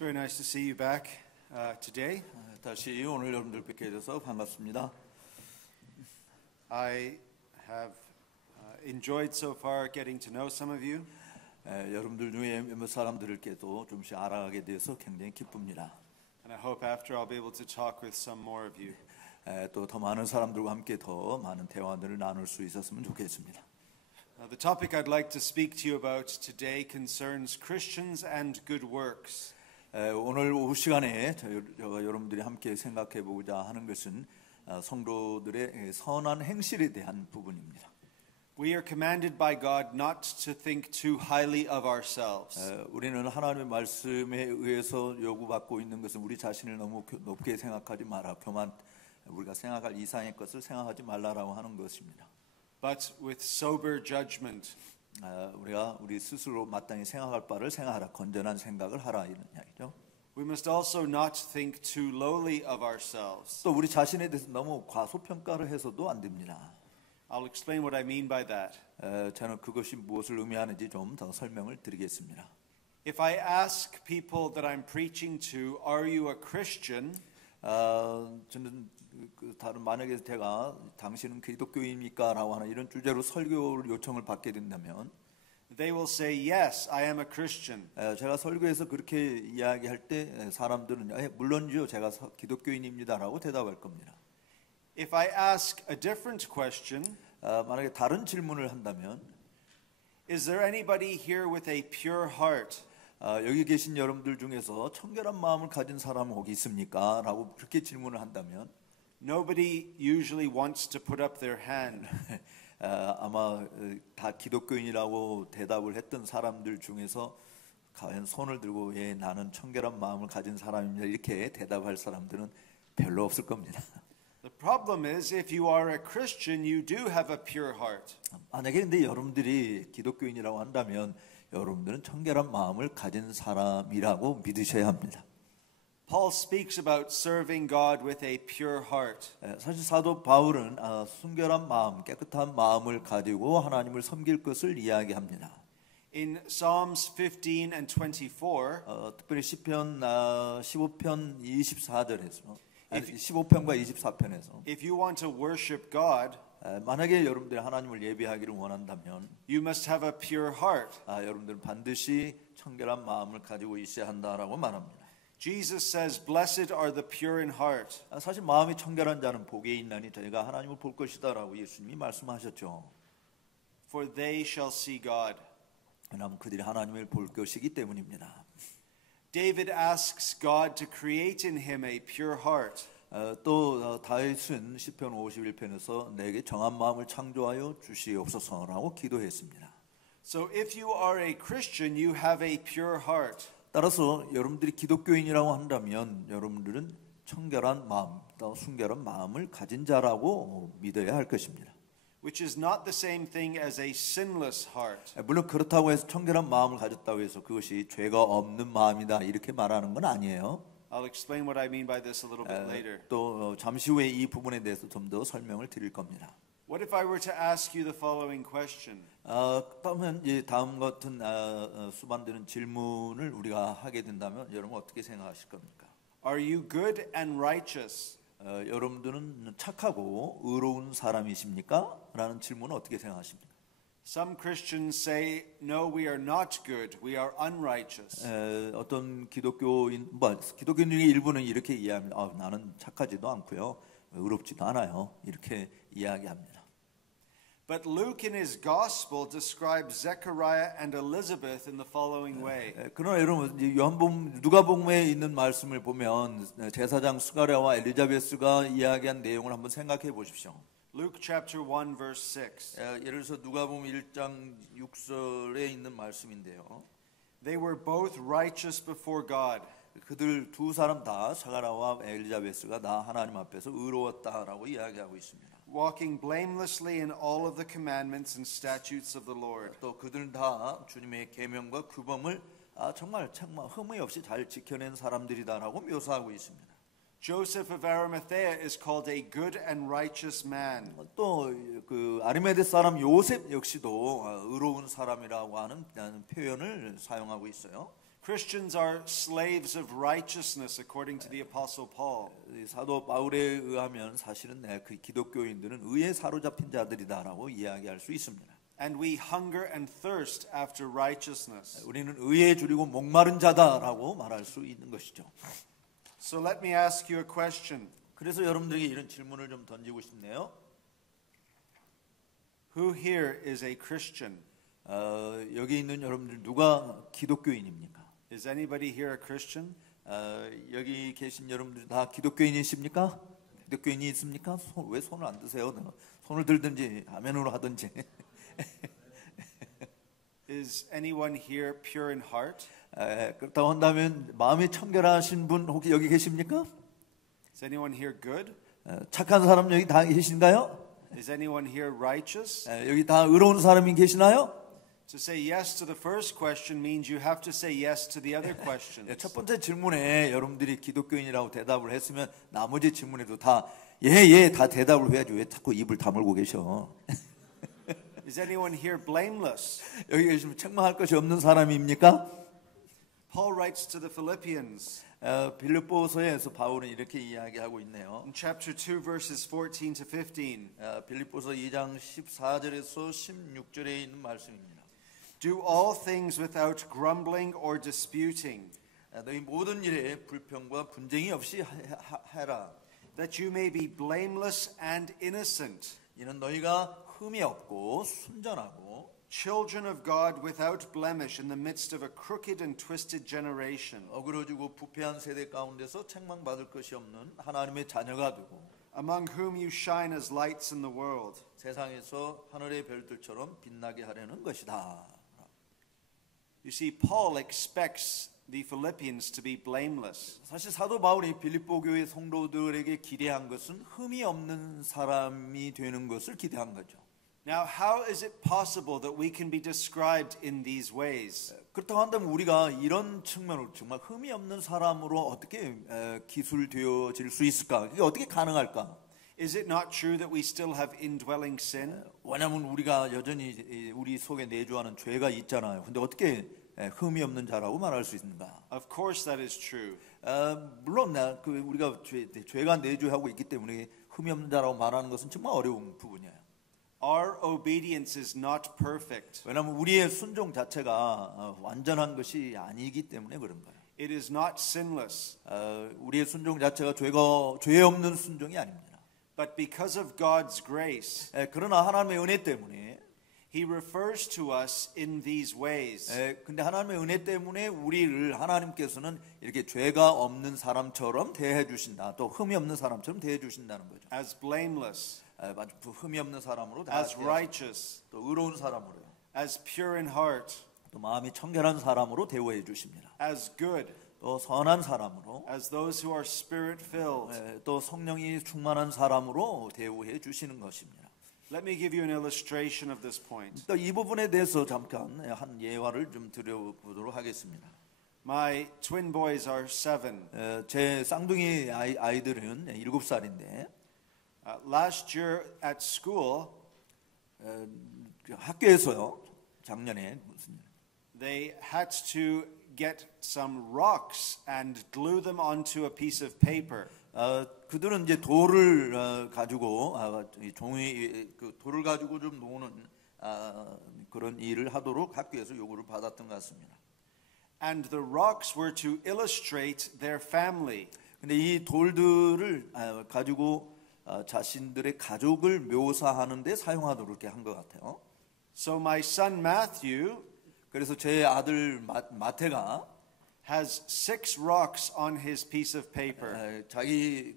very nice to see you back today. 다시 오늘 여러분들 뵙게 돼서 반갑습니다. I have enjoyed so far getting to know some of you. 여러분들 중에 몇몇 사람들께도 좀씩 알아가게 돼서 굉장히 기쁩니다. And I hope after I'll be able to talk with some more of you. 또 더 많은 사람들과 함께 더 많은 대화들을 나눌 수 있었으면 좋겠습니다. The topic I'd like to speak to you about today concerns Christians and good works. 오늘 오후 시간에 여러분들이 함께 생각해 보고자 하는 것은 성도들의 선한 행실에 대한 부분입니다. We are commanded by God not to think too highly of ourselves. 우리는 하나님의 말씀에 의해서 요구받고 있는 것은 우리 자신을 너무 높게 생각하지 마라. 우리가 생각할 이상의 것을 생각하지 말라라고 하는 것입니다. But with sober judgment. 우리가 우리 스스로 마땅히 생각할 바를 생각하라. 건전한 생각을 하라 이런 이야기죠. We must also not think too lowly of ourselves. 또 우리 자신에 대해서 너무 과소평가를 해서도 안 됩니다. I'll explain what I mean by that. 저는 그것이 무엇을 의미하는지 좀 더 설명을 드리겠습니다. If I ask people that I'm preaching to, are you a Christian? 저는 다른 만약에 제가 당신은 기독교인입니까? 라고 하는 이런 주제로 설교를 요청을 받게 된다면 They will say, yes, I am a Christian. 제가 설교에서 그렇게 이야기할 때 사람들은 물론이요, 제가 기독교인입니다라고 대답할 겁니다. If I ask a different question, 만약에 다른 질문을 한다면 is there anybody here with a pure heart? 여기 계신 여러분들 중에서 청결한 마음을 가진 사람 혹 있습니까? 라고 그렇게 질문을 한다면 Nobody usually wants to put up their hand. 아마 다 기독교인이라고 대답을 했던 사람들 중에서 과연 손을 들고 나는 청결한 마음을 가진 사람입니다 이렇게 대답할 사람들은 별로 없을 겁니다. The problem is if you are a Christian, you do have a pure heart. 만약에 근데 여러분들이 기독교인이라고 한다면 여러분들은 청결한 마음을 가진 사람이라고 믿으셔야 합니다. Paul speaks about serving God with a pure heart. 사실 사도 바울은 순결한 마음, 깨끗한 마음을 가지고 하나님을 섬길 것을 이야기합니다. In Psalms 15 and 24, 특별히 시편 15편 24절에서 15편과 24편에서 if you want to worship God, 만약에 여러분들이 하나님을 예배하기를 원한다면 you must have a pure heart. 여러분들은 반드시 청결한 마음을 가지고 있어야 한다라고 말합니다. Jesus says, blessed are the pure in heart. 사실 마음이 청결한 자는 복이 있나니 저희가 하나님을 볼 것이다라고 예수님이 말씀하셨죠. For they shall see God. 왜냐하면 그들이 하나님을 볼 것이기 때문입니다. David asks God to create in him a pure heart. 또 다윗은 시편 51편에서 내게 정한 마음을 창조하여 주시옵소서라고 기도했습니다. So if you are a Christian, you have a pure heart. 따라서 여러분들이 기독교인이라고 한다면 여러분들은 청결한 마음, 또 순결한 마음을 가진 자라고 믿어야 할 것입니다. Which is not the same thing as a sinless heart. 물론 그렇다고 해서 청결한 마음을 가졌다고 해서 그것이 죄가 없는 마음이다 이렇게 말하는 건 아니에요. I'll explain what I mean by this a little bit later. 또 잠시 후에 이 부분에 대해서 좀 더 설명을 드릴 겁니다. What if I were to ask you the following question? 그러면 이제 다음 같은 수반되는 질문을 우리가 하게 된다면 여러분 어떻게 생각하실 겁니까? Are you good and righteous? 여러분들은 착하고 의로운 사람이십니까? 라는 질문은 어떻게 생각하십니까? Some Christians say, no, we are not good. We are unrighteous. 어떤 기독교인 중에 일부는 이렇게 이야기합니다. 나는 착하지도 않고요, 의롭지도 않아요. 이렇게 이야기합니다. But Luke in his gospel describes Zechariah and Elizabeth in the following way. 그러나 여러분 누가복음에 있는 말씀을 보면 제사장 스가랴와 엘리자베스가 이야기한 내용을 한번 생각해 보십시오. Luke chapter 1 verse 6. 예를 들어서 누가복음 1장 6절에 있는 말씀인데요. They were both righteous before God. 그들 두 사람 다 스가랴와 엘리자베스가 다 하나님 앞에서 의로웠다라고 이야기하고 있습니다. Walking blamelessly in all of the commandments and statutes of the Lord. 또 그들 다 주님의 계명과 규범을 정말 흠이 없이 잘 지켜낸 사람들이다라고 묘사하고 있습니다. Joseph of Arimathea is called a good and righteous man. 또 그 아리마대 사람 요셉 역시도 의로운 사람이라고 하는 표현을 사용하고 있어요. Christians are slaves of righteousness according to the apostle Paul. 이 사도 바울에 의하면 사실은 그 기독교인들은 의에 사로잡힌 자들이다라고 이야기할 수 있습니다. And we hunger and thirst after righteousness. 우리는 의에 줄이고 목마른 자다라고 말할 수 있는 것이죠. So let me ask you a question. 그래서 여러분들에게 이런 질문을 좀 던지고 싶네요. Who here is a Christian? 여기 있는 여러분들 누가 기독교인입니까? Is anybody here a Christian? 여기 계신 여러분들 다 기독교인이십니까? 기독교인이 있습니까? 왜 손을 안 드세요? 손을 들든지 아멘으로 하든지. Is anyone here pure in heart? 그렇다고 한다면 마음이 청결하신 분 혹시 여기 계십니까? Is anyone here good? 착한 사람 여기 다 계신가요? Is anyone here righteous? 여기 다 의로운 사람이 계시나요? To say yes to the first question means you have to say yes to the other questions. 첫 번째 질문에 여러분들이 기독교인이라고 대답을 했으면 나머지 질문에도 다 예, 다 대답을 해야지 왜 자꾸 입을 다물고 계셔? Is anyone here blameless? 여기 계시면 책망할 것이 없는 사람입니까? Paul writes to the Philippians 빌립보서에서 바울은 이렇게 이야기하고 있네요. in chapter 2 verses 14 to 15. 빌립보서 2장 14절에서 16절에 있는 말씀입니다. Do all things without grumbling or disputing, 너희 모든 일에 불평과 분쟁이 없이 해라. that you may be blameless and innocent, 이는 너희가 흠이 없고 순전하고 children of God without blemish in the midst of a crooked and twisted generation, 어그러지고 부패한 세대 가운데서 책망받을 것이 없는 하나님의 자녀가 되고 among whom you shine as lights in the world. 세상에서 하늘의 별들처럼 빛나게 하려는 것이다. You see, Paul expects the Philippians to be blameless. 사실 사도 바울이 빌립보 교회 성도들에게 기대한 것은 흠이 없는 사람이 되는 것을 기대한 거죠. Now, how is it possible that we can be described in these ways? 그렇다고 한다면 우리가 이런 측면으로 정말 흠이 없는 사람으로 어떻게 기술되어질 수 있을까? 이게 어떻게 가능할까? Is it not true that we still have indwelling sin? 왜냐하면 우리가 여전히 우리 속에 내주하는 죄가 있잖아요. 근데 어떻게 흠이 없는 자라고 말할 수 있는가? Of course that is true. 물론 우리가 죄가 내주하고 있기 때문에 흠이 없는 자라고 말하는 것은 정말 어려운 부분이에요. Our obedience is not perfect. 왜냐하면 우리의 순종 자체가 완전한 것이 아니기 때문에 그런 거예요. It is not sinless. 우리의 순종 자체가 죄 없는 순종이 아닙니다. But because of God's grace, 그러나 하나님의 은혜 때문에 He refers to us in these ways. 근데 하나님의 은혜 때문에 우리를 하나님께서는 이렇게 죄가 없는 사람처럼 대해 주신다. 또 흠이 없는 사람처럼 대해 주신다는 거죠. As blameless, 흠이 없는 사람으로 as righteous, 또 의로운 사람으로요. as pure in heart, 또 마음이 청결한 사람으로 대우해 주십니다. as good, 또 선한 사람으로 as those who are spirit filled. 또 성령이 충만한 사람으로 대우해 주시는 것입니다. Let me give you an illustration of this point. 또 이 부분에 대해서 잠깐 한 예화를 좀 드려보도록 하겠습니다. My twin boys are 7. 제 쌍둥이 아이들은 7살인데 Last year at school, 학교에서요. 작년에 무슨 they had to get some rocks and glue them onto a piece of paper. 그들은 이제 돌을 가지고 종이 돌을 가지고 좀 노는 그런 일을 하도록 학교에서 요구를 받았던 것 같습니다. And the rocks were to illustrate their family. 근데 이 돌들을 가지고 자신들의 가족을 묘사하는 데 사용하도록 이렇게 한 것 같아요. So my son Matthew 그래서 제 아들 마태가 has 6 rocks on his piece of paper. 자기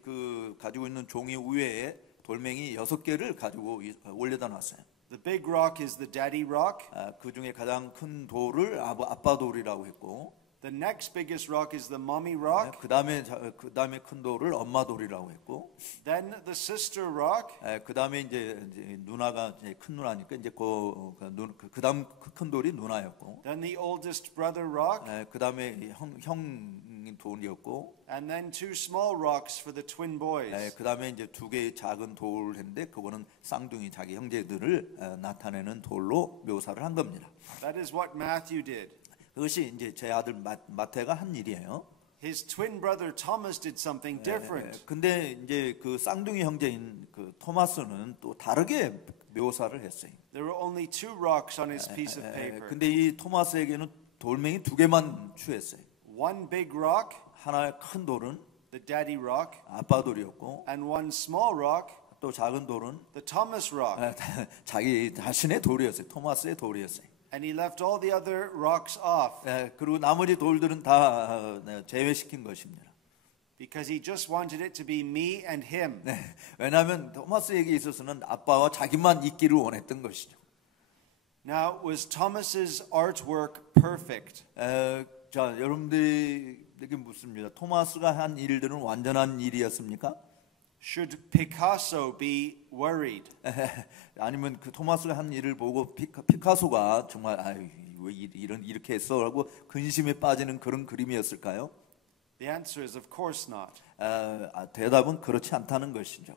가지고 있는 종이 위에 돌멩이 6개를 가지고 올려다 놨어요. The big rock is the daddy rock. 그 중에 가장 큰 돌을 아빠 돌이라고 했고, The next biggest rock is the mommy rock. 그 다음에 큰 돌을 엄마 돌이라고 했고, Then the sister rock. 그 다음에 이제 누나가 큰 누나니까 이제 그 다음 큰 돌이 누나였고, Then the oldest brother rock. 그 다음에 형 돌이었고, And then 2 small rocks for the twin boys. 그 다음에 이제 2개의 작은 돌인데 그거는 쌍둥이 자기 형제들을 나타내는 돌로 묘사를 한 겁니다. That is what Matthew did. 그것이 이제 제 아들 마태가 한 일이에요. His twin brother Thomas did something different. 근데 이제 그 쌍둥이 형제인 그 토마스는 또 다르게 묘사를 했어요. There were only 2 rocks on his piece of paper. 근데 이 토마스에게는 돌멩이 2개만 추했어요. One big rock, 하나 큰 돌은 the daddy rock, 아빠 돌이었고 and one small rock, 또 작은 돌은 the Thomas rock. 자기 자신의 돌이었어요. 토마스의 돌이었어요. And he left all the other rocks off 그리고 나머지 돌들은 다 제외시킨 것입니다. because he just wanted it to be me and him. 왜냐하면 토마스에게 있어서는 아빠와 자기만 있기를 원했던 것이죠. Now, was Thomas's artwork perfect? 자, 여러분들에게 묻습니다. 토마스가 한 일들은 완전한 일이었습니까? Should Picasso be worried? 아니면 그 토마스가 한 일을 보고 피카소가 정말 아유 왜 이렇게 했어라고 근심에 빠지는 그런 그림이었을까요? The answer is of course not. 대답은 그렇지 않다는 것이죠.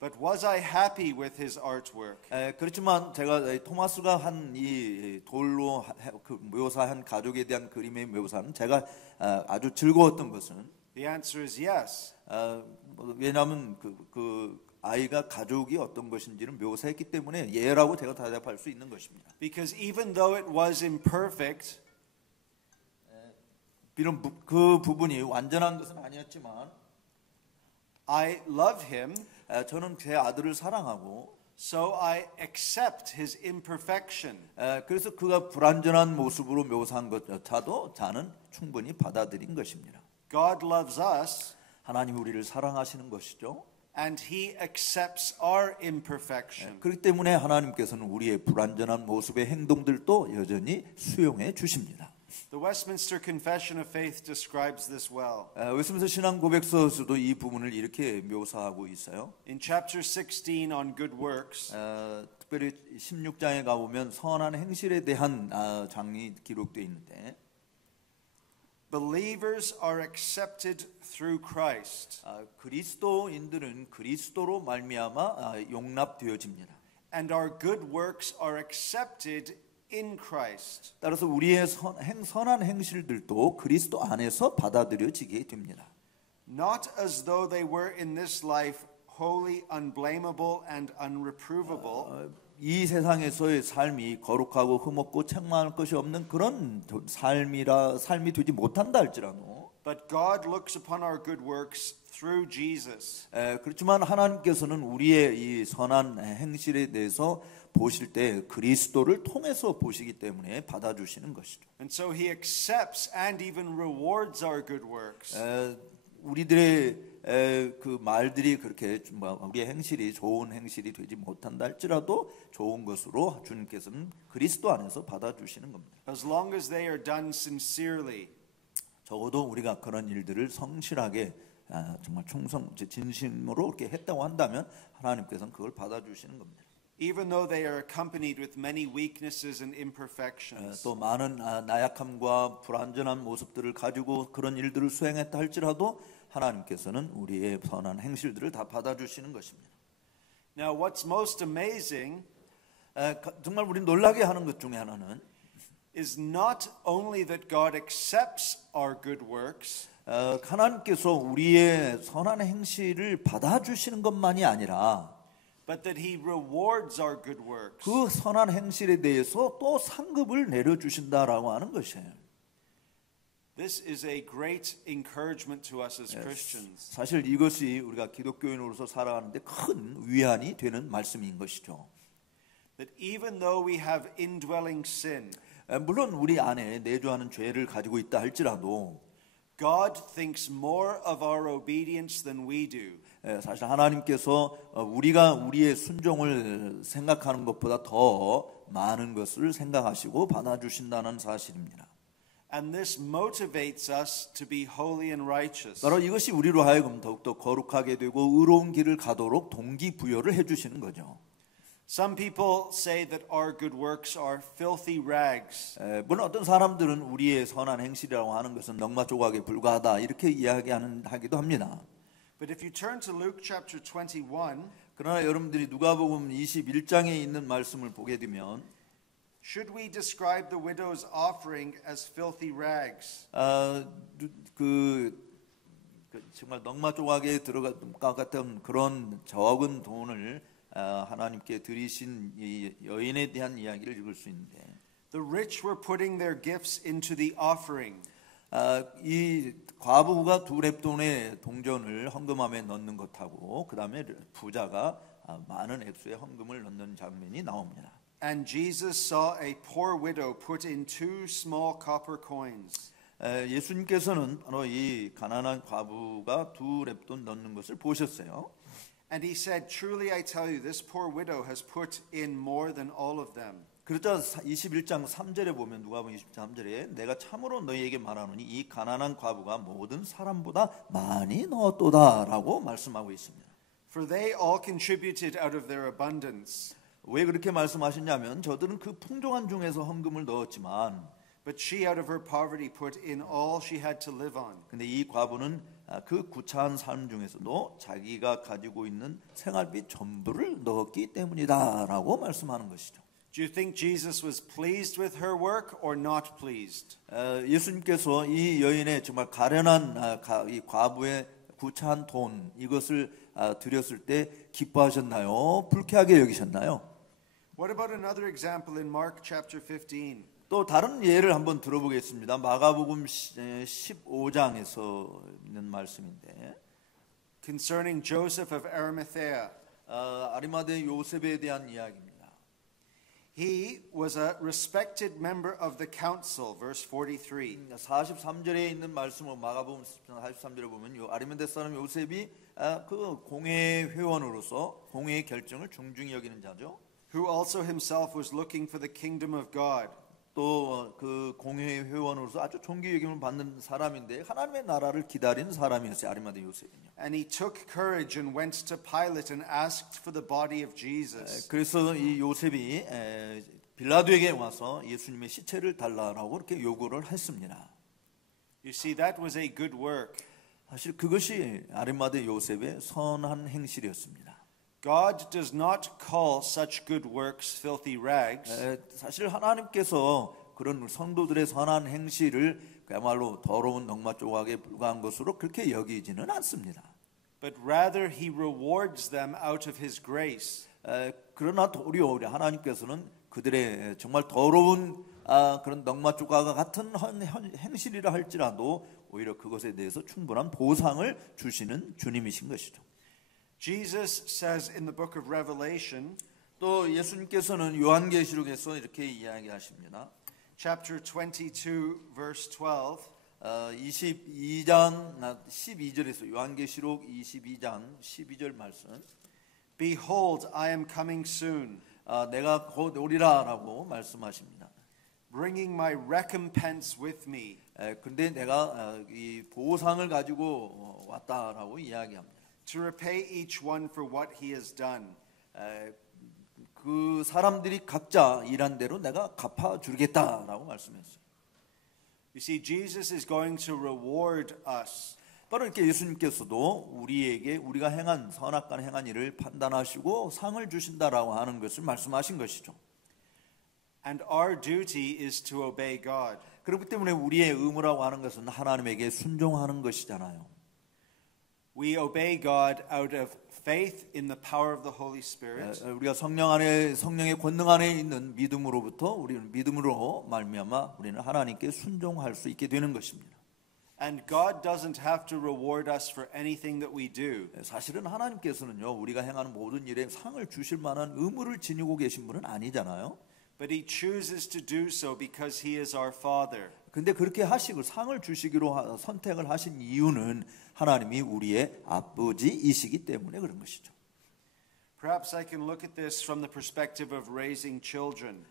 But was I happy with his artwork? 그렇지만 제가 토마스가 한 이 돌로 그 묘사한 가족에 대한 그림의 묘사는 제가 아주 즐거웠던 것은 The answer is yes. 왜냐하면 그 아이가 가족이 어떤 것인지를 묘사했기 때문에 예라고 제가 대답할 수 있는 것입니다. Because even though it was imperfect, 비록 그 부분이 완전한 것은 아니었지만 I love him, 저는 제 아들을 사랑하고 so I accept his imperfection. 그래서 그가 불완전한 모습으로 묘사한 것조차도 저는 충분히 받아들인 것입니다. God loves us, 하나님이 우리를 사랑하시는 것이죠. and he accepts our imperfection. 그렇기 때문에 하나님께서는 우리의 불완전한 모습의 행동들도 여전히 수용해 주십니다. The Westminster Confession of Faith describes this well. 웨스민스터 신앙 고백서에서도 이 부분을 이렇게 묘사하고 있어요. In chapter 16 on good works, 특별히 16장에 가보면 선한 행실에 대한 장이 기록되어 있는데 believers are accepted through Christ, 그리스도인들은 그리스도로 말미암아 용납되어집니다. and our good works are accepted in Christ. 따라서 우리의 선한 행실들도 그리스도 안에서 받아들여지게 됩니다. Not as though they were in this life holy, unblameable, and unreprovable, 이 세상에서의 삶이 거룩하고 흠없고 책망할 것이 없는 그런 삶이 되지 못한다 할지라도 but God looks upon our good works through Jesus. 그렇지만 하나님께서는 우리의 이 선한 행실에 대해서 보실 때 그리스도를 통해서 보시기 때문에 받아주시는 것이죠. And so he accepts and even rewards our good works. 우리들의 그 말들이 그렇게 우리의 행실이 좋은 행실이 되지 못한다 할지라도 좋은 것으로 주님께서는 그리스도 안에서 받아주시는 겁니다. As long as they are done sincerely. 적어도 우리가 그런 일들을 성실하게 정말 진심으로 이렇게 했다고 한다면 하나님께서는 그걸 받아주시는 겁니다. Even though they are accompanied with many weaknesses and imperfections. 또 많은 나약함과 불완전한 모습들을 가지고 그런 일들을 수행했다 할지라도 하나님께서는 우리의 선한 행실들을 다 받아주시는 것입니다. Now, what's most amazing 정말 우리 놀라게 하는 것 중에 하나는 is not only that God accepts our good works, 하나님께서 우리의 선한 행실을 받아주시는 것만이 아니라 but that he rewards our good works. 그 선한 행실에 대해서 또 상급을 내려주신다라고 하는 것이에요. This is a great encouragement to us as Christians. 사실 이것이 우리가 기독교인으로서 살아가는데 큰 위안이 되는 말씀인 것이죠. That even though we have indwelling sin, 물론 우리 안에 내주하는 죄를 가지고 있다 할지라도 God thinks more of our obedience than we do. 사실 하나님께서 우리가 우리의 순종을 생각하는 것보다 더 많은 것을 생각하시고 받아주신다는 사실입니다. And this motivates us to be holy and righteous. 바로 이것이 우리로 하여금 더욱더 거룩하게 되고 의로운 길을 가도록 동기부여를 해주시는 거죠. Some people say that our good works are filthy rags. 물론 어떤 사람들은 우리의 선한 행실이라고 하는 것은 넉마 조각에 불과하다 이렇게 하기도 합니다. But if you turn to Luke chapter 21, 그러나 여러분들이 누가복음 21장에 있는 말씀을 보게 되면 Should we describe the widow's offering as filthy rags? 정말 넉마 조각에 들어갈 것 같은 그런 적은 돈을 하나님께 드리신 이 여인에 대한 이야기를 읽을 수 있는데, The rich were putting their gifts into the offering. 이 과부가 두 렙돈의 동전을 헌금함에 넣는 것하고 그 다음에 부자가 많은 액수의 헌금을 넣는 장면이 나옵니다. And Jesus saw a poor widow put in 2 small copper coins. 예수님께서는 바로 이 가난한 과부가 두 렙돈 넣는 것을 보셨어요. And he said, Truly I tell you, this poor widow has put in more than all of them. 그러자 21장 3절에 보면 누가복음 23절에 내가 참으로 너희에게 말하노니 이 가난한 과부가 모든 사람보다 많이 넣었도다라고 말씀하고 있습니다. For they all contributed out of their abundance. 왜 그렇게 말씀하셨냐면 저들은 그 풍족한 중에서 헌금을 넣었지만 But she out of her poverty put in all she had to live on. 근데 이 과부는 그 구차한 삶 중에서도 자기가 가지고 있는 생활비 전부를 넣었기 때문이다라고 말씀하는 것이죠. Do you think Jesus was pleased with her work or not pleased? 예수님께서 이 여인의 정말 가련한 이 과부의 구차한 돈 이것을 드렸을 때 기뻐하셨나요? 불쾌하게 여기셨나요? What about another example in Mark chapter 15? 또 다른 예를 한번 들어보겠습니다. 마가복음 15장에서 있는 말씀인데 Concerning Joseph of Arimathea. 아리마대 요셉에 대한 이야기입니다. He was a respected member of the council, verse 43. 43절에 있는 말씀을 마가복음 43절에 보면 요 아리마대 사람 요셉이 그 공회 회원으로서 공회의 결정을 중중히 여기는 자죠. Who also himself was looking for the kingdom of God. 또 그 공회 회원으로서 아주 존귀 여김을 받는 사람인데 하나님의 나라를 기다리는 사람이었어요. 아리마대 요셉은요. And he took courage and went to Pilate and asked for the body of Jesus. 그래서 이 요셉이 빌라도에게 와서 예수님의 시체를 달라라고 그렇게 요구를 했습니다. You see, that was a good work. 사실 그것이 아리마대 요셉의 선한 행실이었습니다. God does not call such good works filthy rags. 사실 하나님께서 그런 성도들의 선한 행실을 그야말로 더러운 넉마 조각에 불과한 것으로 그렇게 여기지는 않습니다. But rather he rewards them out of his grace. 그러나 도리어 우리 하나님께서는 그들의 정말 더러운 그런 넉마 조각과 같은 행실이라 할지라도 오히려 그것에 대해서 충분한 보상을 주시는 주님이신 것이죠. Jesus says in the book of Revelation, 또 예수님께서는 요한계시록에서 이렇게 이야기하십니다. chapter 22 verse 12. 22장 12절에서 요한계시록 22장 12절 말씀. Behold, I am coming soon. 내가 곧 오리라라고 말씀하십니다. Bringing my recompense with me. 근데 내가 이 보상을 가지고 왔다라고 이야기합니다. To repay each one for what he has done. 그 사람들이 각자 일한 대로 내가 갚아 주겠다라고 말씀했어요. You see, Jesus is going to reward us. 바로 이렇게 예수님께서도 우리에게 우리가 행한 선악과 행한 일을 판단하시고 상을 주신다라고 하는 것을 말씀하신 것이죠. And our duty is to obey God. 그렇기 때문에 우리의 의무라고 하는 것은 하나님에게 순종하는 것이잖아요. We obey God out of faith in the power of the Holy Spirit. 우리가 성령의 권능 안에 있는 믿음으로부터 우리는 믿음으로 말미암아 우리는 하나님께 순종할 수 있게 되는 것입니다. And God doesn't have to reward us for anything that we do. 사실은 하나님께서는요 우리가 행하는 모든 일에 상을 주실 만한 의무를 지니고 계신 분은 아니잖아요. But he chooses to do so because he is our Father. 근데 그렇게 하시고 상을 주시기로 선택을 하신 이유는 하나님이 우리의 아버지이시기 때문에 그런 것이죠. Perhaps I can look at this from the perspective of raising children.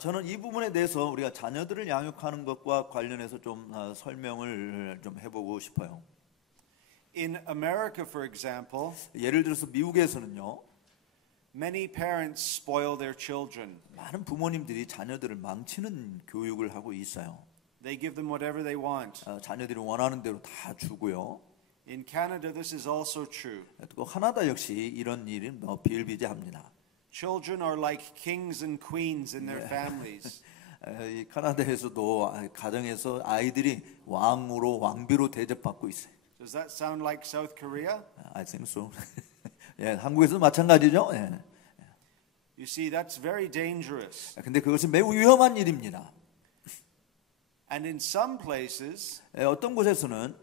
저는 이 부분에 대해서 우리가 자녀들을 양육하는 것과 관련해서 좀 설명을 좀 해보고 싶어요. In America, for example, 예를 들어서 미국에서는요, many parents spoil their children. 많은 부모님들이 자녀들을 망치는 교육을 하고 있어요. They give them whatever they want. 자녀들이 원하는 대로 다 주고요. In Canada, this is also true. 또 카나다 역시 이런 일이 비일비재합니다. Children are like kings and queens in their families. 이 카나다에서도 가정에서 아이들이 왕으로 왕비로 대접받고 있어요. Does that sound like South Korea? I think so. 예, 한국에서도 마찬가지죠. 예. You see, that's very dangerous. 근데 그것은 매우 위험한 일입니다. And in some places, 예, 어떤 곳에서는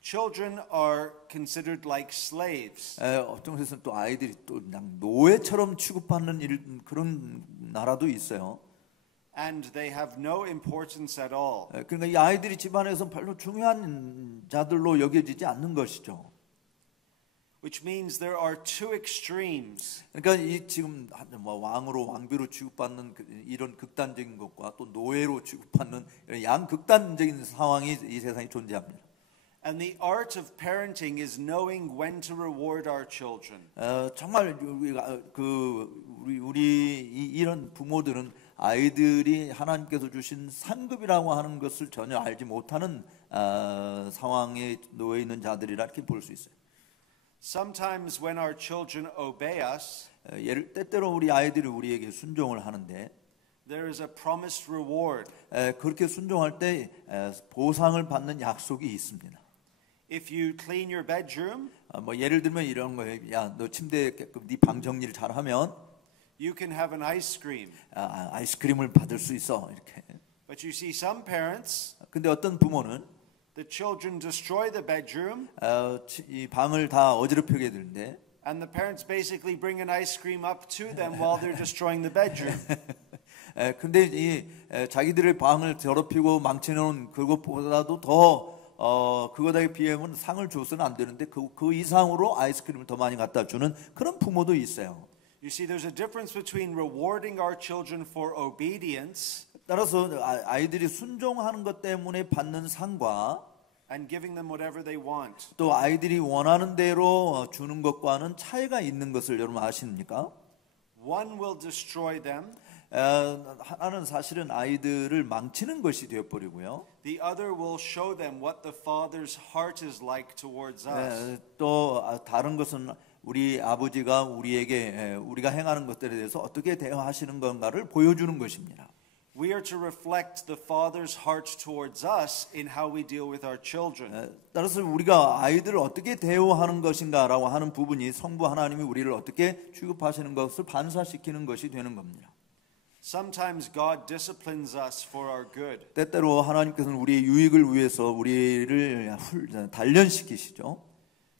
children are considered like slaves. 어떤 곳에서는 또 아이들이 또 그냥 노예처럼 취급받는 그런 나라도 있어요. And they have no importance at all. 그러니까 이 아이들이 집안에서 별로 중요한 자들로 여겨지지 않는 것이죠. Which means there are two extremes. 그러니까 이 지금 뭐 왕으로 왕비로 취급받는 이런 극단적인 것과 또 노예로 취급받는 이런 양극단적인 상황이 이 세상에 존재합니다. And the art of parenting is knowing when to reward our children. 정말 우리 이런 부모들은 아이들이 하나님께서 주신 상급이라고 하는 것을 전혀 알지 못하는 상황에 놓여 있는 자들이라 이렇게 볼 수 있어요. Sometimes when our children obey us, 때때로 우리 아이들이 우리에게 순종을 하는데 there is a promised reward. 그렇게 순종할 때 보상을 받는 약속이 있습니다. If you clean your bedroom, 뭐 예를 들면 이런 거예요. 야, 너 침대 네 방 정리를 잘하면 you can have an ice cream. 아이스크림을 받을 수 있어 이렇게. But you see some parents, 근데 어떤 부모는 the children destroy the bedroom, 이 방을 다 어지럽히게 되는데 and the parents basically bring an ice cream up to them while they're destroying the bedroom. 근데 이 자기들의 방을 더럽히고 망쳐놓은 그것보다도 더 그거에 비하면 상을 줘서는 안 되는데 그 이상으로 아이스크림을 더 많이 갖다 주는 그런 부모도 있어요. You see, there's a difference between rewarding our children for obedience 따라서 아이들이 순종하는 것 때문에 받는 상과 and giving them whatever they want. 또 아이들이 원하는 대로 주는 것과는 차이가 있는 것을 여러분 아십니까? One will destroy them. 하나는 사실은 아이들을 망치는 것이 되어버리고요. The other will show them what the Father's heart is like towards us. 또 다른 것은 우리 아버지가 우리에게 우리가 행하는 것들에 대해서 어떻게 대화하시는 건가를 보여주는 것입니다. We are to reflect the Father's heart towards us in how we deal with our children. 따라서 우리가 아이들을 어떻게 대우하는 것인가라고 하는 부분이 성부 하나님이 우리를 어떻게 취급하시는 것을 반사시키는 것이 되는 겁니다. Sometimes God disciplines us for our good. 때때로 하나님께서는 우리의 유익을 위해서 우리를 단련시키시죠.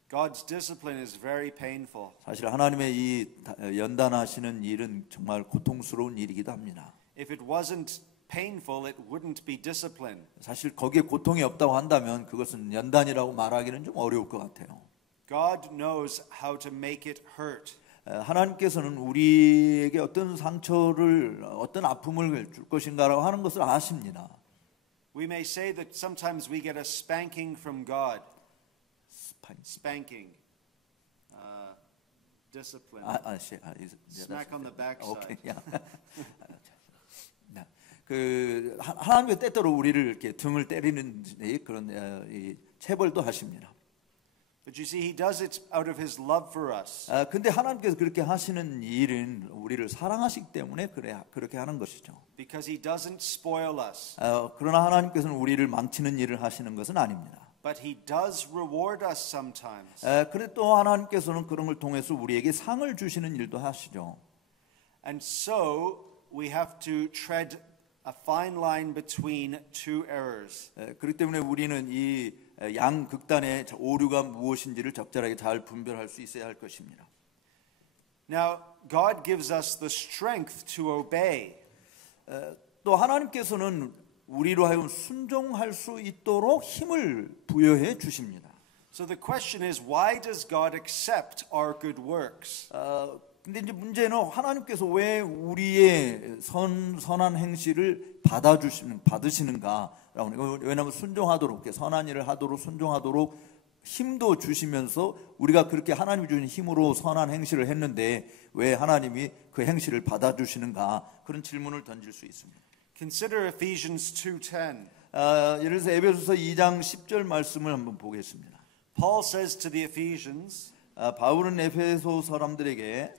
God's discipline is very painful. 사실 하나님의 이 연단하시는 일은 정말 고통스러운 일이기도 합니다. If it wasn't painful, it wouldn't be discipline. 사실 거기에 고통이 없다고 한다면 그것은 연단이라고 말하기는 좀 어려울 것 같아요. God knows how to make it hurt. 하나님께서는 우리에게 어떤 상처를 어떤 아픔을 줄 것인가라고 하는 것을 아십니다. We may say that sometimes we get a spanking from God. Spanking. Discipline. Smack on the backside. 그 하나님의 때때로 우리를 이렇게 등을 때리는 그런 체벌도 하십니다. But you see, He does it out of His love for us. 근데 하나님께서 그렇게 하시는 일은 우리를 사랑하시기 때문에 그렇게 하는 것이죠. Because He doesn't spoil us. 그러나 하나님께서는 우리를 망치는 일을 하시는 것은 아닙니다. But He does reward us sometimes. 그런데 또 하나님께서는 그런 걸 통해서 우리에게 상을 주시는 일도 하시죠. And so we have to tread a fine line between two errors. 그렇기 때문에 우리는 이 양극단의 오류가 무엇인지를 적절하게 잘 분별할 수 있어야 할 것입니다. Now, God gives us the strength to obey. 또 하나님께서는 우리로 하여금 순종할 수 있도록 힘을 부여해 주십니다. So the question is, why does God accept our good works? 근데 이제 문제는 하나님께서 왜 우리의 선한 행실을 받으시는가? 왜냐하면 순종하도록 선한 일을 하도록 순종하도록 힘도 주시면서 우리가 그렇게 하나님이 주신 힘으로 선한 행실을 했는데 왜 하나님이 그 행실을 받아주시는가? 그런 질문을 던질 수 있습니다. Consider Ephesians 2:10. 예를 들어서 에베소서 2장 10절 말씀을 한번 보겠습니다. Paul says to the Ephesians, 바울은 에베소 사람들에게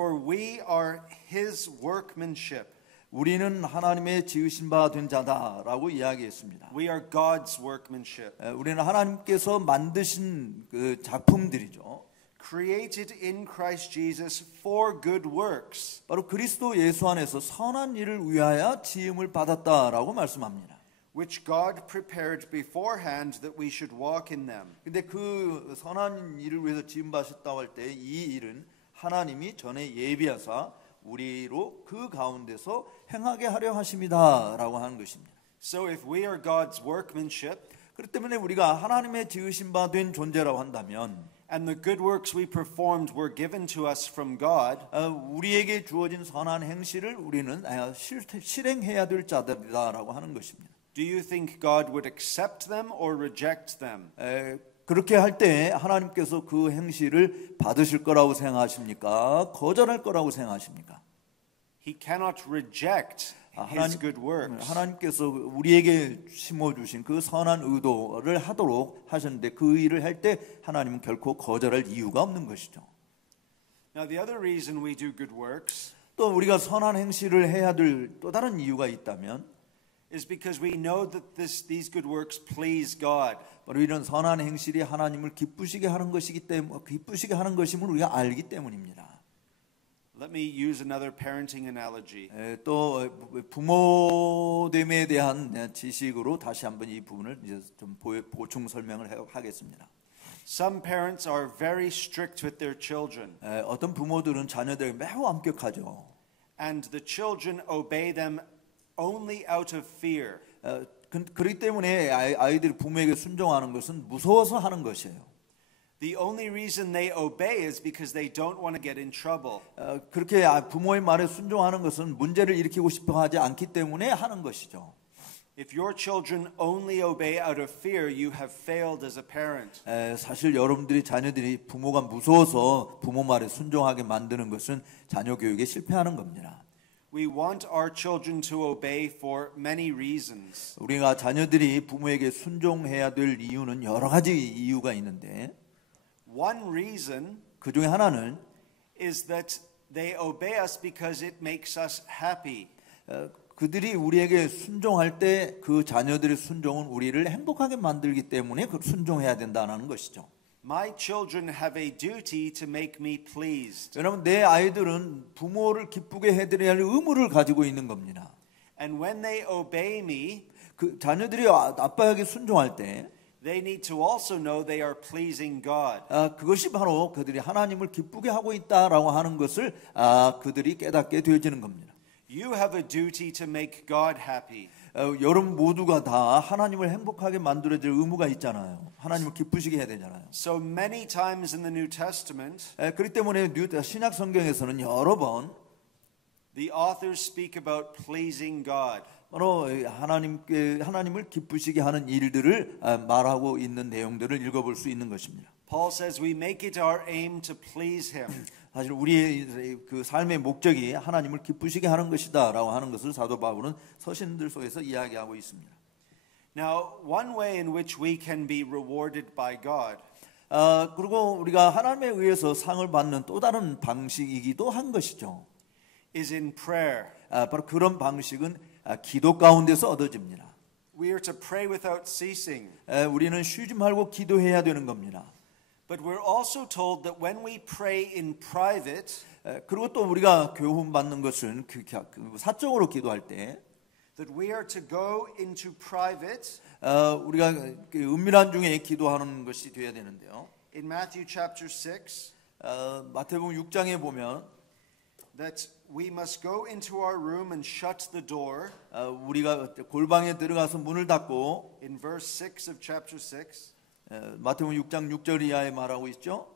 For we are his workmanship. 우리는 하나님의 지으신 바 된 자다라고 이야기했습니다. We are God's workmanship. 우리는 하나님께서 만드신 그 작품들이죠. Created in Christ Jesus for good works. 바로 그리스도 예수 안에서 선한 일을 위하여 지음을 받았다라고 말씀합니다. Which God prepared beforehand that we should walk in them. 근데 그 선한 일을 위해서 지음 받았다고 할 때 이 일은 하나님이 전에 예비하사 우리로 그 가운데서 행하게 하려 하심이다라고 하는 것입니다. So if we are God's workmanship, 그렇기 때문에 우리가 하나님의 지으신 바 된 존재라고 한다면 and the good works we performed were given to us from God, 우리에게 주어진 선한 행실을 우리는 실행해야 될 자들이다라고 하는 것입니다. do you think God would accept them or reject them? 그렇게 할 때 하나님께서 그 행실을 받으실 거라고 생각하십니까? 거절할 거라고 생각하십니까? He cannot reject his good works. 하나님께서 우리에게 심어주신 그 선한 의도를 하도록 하셨는데 그 일을 할 때 하나님은 결코 거절할 이유가 없는 것이죠. Now the other reason we do good works 또 우리가 선한 행실을 해야 될 또 다른 이유가 있다면 is because we know that these good works please God. 바로 이런 선한 행실이 하나님을 기쁘시게 하는 것이기 때문에 기쁘시게 하는 것임을 우리가 알기 때문입니다. Let me use another parenting analogy. 또 부모됨에 대한 지식으로 다시 한번 이 부분을 이제 좀 보충 설명을 하겠습니다. Some parents are very strict with their children. 어떤 부모들은 자녀들에게 매우 엄격하죠. And the children obey them only out of fear. 그렇기 때문에 아이들이 부모에게 순종하는 것은 무서워서 하는 것이에요. The only reason they obey is because they don't want to get in trouble. 그렇게 부모의 말에 순종하는 것은 문제를 일으키고 싶어 하지 않기 때문에 하는 것이죠. If your children only obey out of fear, you have failed as a parent. 사실 여러분들이 자녀들이 부모가 무서워서 부모 말에 순종하게 만드는 것은 자녀 교육에 실패하는 겁니다. We want our children to obey for many reasons. 우리가 자녀들이 부모에게 순종해야 될 이유는 여러 가지 이유가 있는데 One reason 그 중에 하나는 is that they obey us because it makes us happy. 그들이 우리에게 순종할 때 그 자녀들의 순종은 우리를 행복하게 만들기 때문에 그 순종해야 된다는 것이죠. My children have a duty to make me pleased. 여러분 내 아이들은 부모를 기쁘게 해드려야 할 의무를 가지고 있는 겁니다. And when they obey me, 그 자녀들이 아빠에게 순종할 때 they need to also know they are pleasing God. 그것이 바로 그들이 하나님을 기쁘게 하고 있다라고 하는 것을 그들이 깨닫게 되어지는 겁니다. You have a duty to make God happy. 여러분 모두가 다 하나님을 행복하게 만들어줄 의무가 있잖아요. 하나님을 기쁘시게 해야 되잖아요. So many times in the New Testament, 그렇기 때문에 신약 성경에서는 여러 번 the authors speak about pleasing God. 바로 하나님을 기쁘시게 하는 일들을 말하고 있는 내용들을 읽어볼 수 있는 것입니다. Paul says we make it our aim to please him. 사실 우리의 그 삶의 목적이 하나님을 기쁘시게 하는 것이다라고 하는 것을 사도 바울은 서신들 속에서 이야기하고 있습니다. Now, one way in which we can be rewarded by God 그리고 우리가 하나님에 의해서 상을 받는 또 다른 방식이기도 한 것이죠. is in prayer. 바로 그런 방식은 기도 가운데서 얻어집니다. We are to pray without ceasing. 우리는 쉬지 말고 기도해야 되는 겁니다. But we're also told that when we pray in private, 그리고 또 우리가 교훈 받는 것은 사적으로 기도할 때 that we are to go into private. 우리가 은밀한 중에 기도하는 것이 되어야 되는데요. In Matthew chapter 6, 마태복음 6장에 보면 that we must go into our room and shut the door. 우리가 골방에 들어가서 문을 닫고 In verse 6 of chapter 6. 마태복음 6장 6절 이하에 말하고 있죠.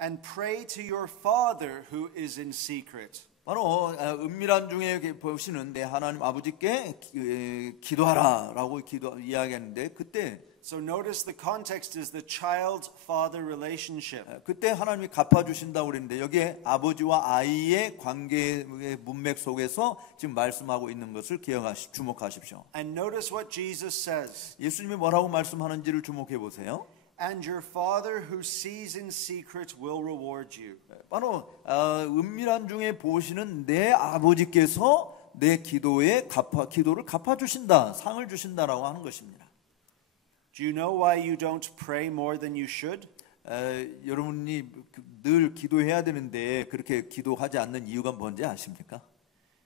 And pray to your Father who is in secret. 바로 은밀한 중에 보시는 내 하나님 아버지께 기도하라라고 이야기하는데 그때 So notice the context is the child-father relationship. 그때 하나님이 갚아주신다고 그랬는데 여기에 아버지와 아이의 관계의 문맥 속에서 지금 말씀하고 있는 것을 주목하십시오. And notice what Jesus says. 예수님이 뭐라고 말씀하는지를 주목해 보세요. and your Father who sees in secret will reward you. 바로 은밀한 중에 보시는 내 아버지께서 내 기도를 갚아주신다, 상을 주신다라고 하는 것입니다. Do you know why you don't pray more than you should? 여러분이 늘 기도해야 되는데 그렇게 기도하지 않는 이유가 뭔지 아십니까?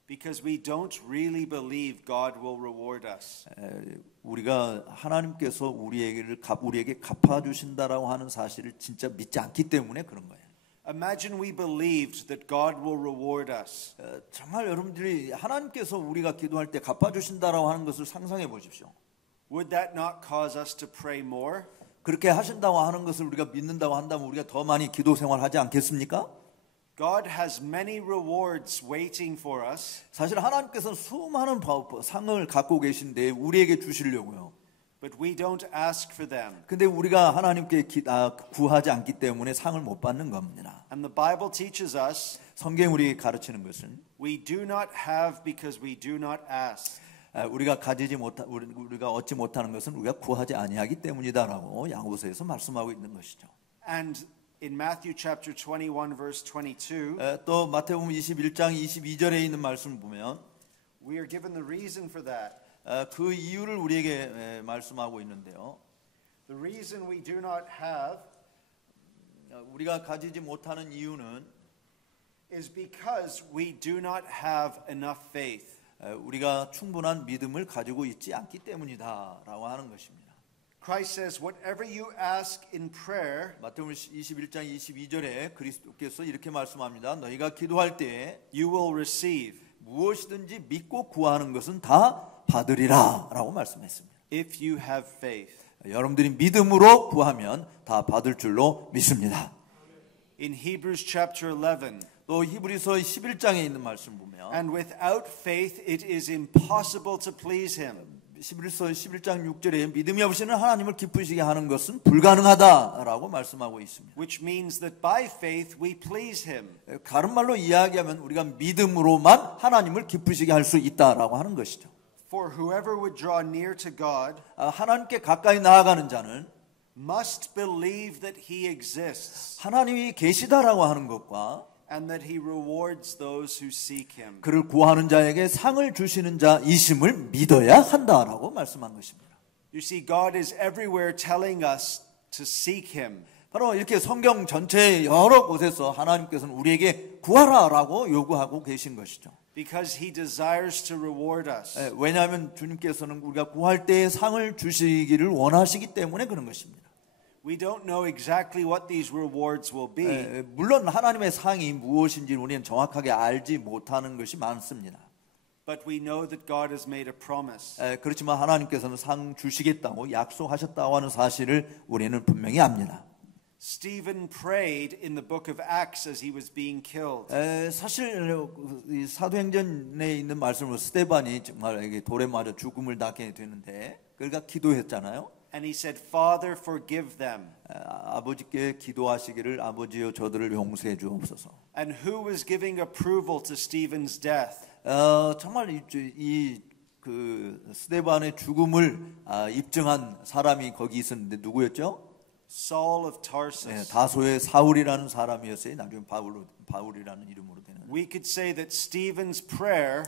Because we don't really believe God will reward us. 우리가 하나님께서 우리에게 갚아주신다라고 하는 사실을 진짜 믿지 않기 때문에 그런 거예요. Imagine we believed that God will reward us. 정말 여러분들이 하나님께서 우리가 기도할 때 갚아주신다라고 하는 것을 상상해 보십시오. Would that not cause us to pray more? 그렇게 하신다고 하는 것을 우리가 믿는다고 한다면 우리가 더 많이 기도 생활하지 않겠습니까? God has many rewards waiting for us. 사실 하나님께서는 수많은 상을 갖고 계신데 우리에게 주시려고요. But we don't ask for them. 근데 우리가 하나님께 구하지 않기 때문에 상을 못 받는 겁니다. And the Bible teaches us 성경이 우리에게 가르치는 것은 we do not have because we do not ask. 우리가 우리가 얻지 못하는 것은 우리가 구하지 아니하기 때문이다라고 야고보서에서 말씀하고 있는 것이죠. And in Matthew chapter 21 verse 22, 또 마태복음 21장 22절에 있는 말씀을 보면 we are given the reason for that. 그 이유를 우리에게 말씀하고 있는데요. The reason we do not have 우리가 가지지 못하는 이유는 is because we do not have enough faith. 우리가 충분한 믿음을 가지고 있지 않기 때문이다라고 하는 것입니다. Christ says, whatever you ask in prayer, 마태복음 21장 22절에 그리스도께서 이렇게 말씀합니다. 너희가 기도할 때 you will receive. 무엇이든지 믿고 구하는 것은 다 받으리라라고 말씀했습니다. If you have faith. 여러분들이 믿음으로 구하면 다 받을 줄로 믿습니다. In Hebrews chapter 11, 또 히브리서 11장에 있는 말씀 보면 and without faith it is impossible to please him. 히브리서 11장 6절에 믿음이 없이는 하나님을 기쁘시게 하는 것은 불가능하다라고 말씀하고 있습니다. Which means that by faith we please him. 다른 말로 이야기하면 우리가 믿음으로만 하나님을 기쁘시게 할 수 있다라고 하는 것이죠. For whoever would draw near to God 하나님께 가까이 나아가는 자는 must believe that he exists 하나님이 계시다라고 하는 것과 and that he rewards those who seek him. 그를 구하는 자에게 상을 주시는 자이심을 믿어야 한다라고 말씀한 것입니다. You see, God is everywhere telling us to seek him. 바로 이렇게 성경 전체의 여러 곳에서 하나님께서는 우리에게 구하라라고 요구하고 계신 것이죠. Because he desires to reward us. 왜냐하면 주님께서는 우리가 구할 때에 상을 주시기를 원하시기 때문에 그런 것입니다. We don't know exactly what these rewards will be. 물론 하나님의 상이 무엇인지 우리는 정확하게 알지 못하는 것이 많습니다. But we know that God has made a promise. 그렇지만 하나님께서는 상 주시겠다고 약속하셨다고 하는 사실을 우리는 분명히 압니다. Stephen prayed in the book of Acts as he was being killed. 사실 이 사도행전에 있는 말씀으로 스데반이 정말 돌에 맞아 죽음을 당하게 되는데 그가 기도했잖아요. And he said, Father, forgive them. 아버지께 기도하시기를 아버지여 저들을 용서해 주옵소서. And who was giving approval to Stephen's death? 정말 그 스데반의 죽음을 입증한 사람이 거기 있었는데 누구였죠? Saul of Tarsus. 다소의 사울이라는 사람이었어요. 나중에 바울이라는 이름으로 되는. We could say that Stephen's prayer